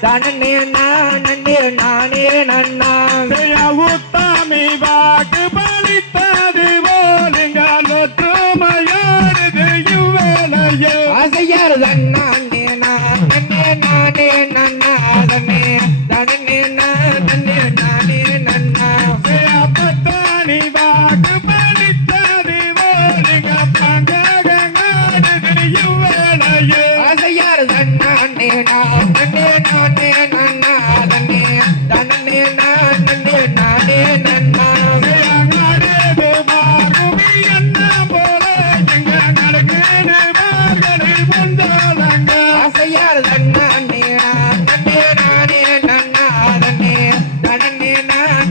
தனே நானே நானே நன்னா. உத்தாமி வாக்கு பலித்தது போலுங்கள் ஒற்றுமையானது இவ்வேளையில். அசையார் தன்னானே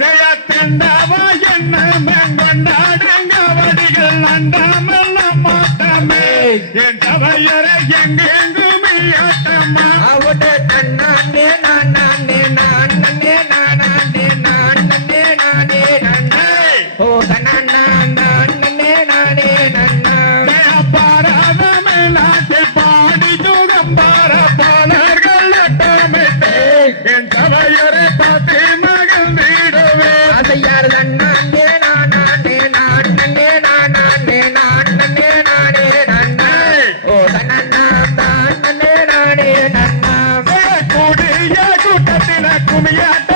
விழத்தந்தவா என்ன கொண்டாடுங்க வடிகள் நண்டாமல் மாட்டமே என் தவையரை எங்கெங்கும் ஆட்டமா அவட தன்னாண்டே குமியாட்ட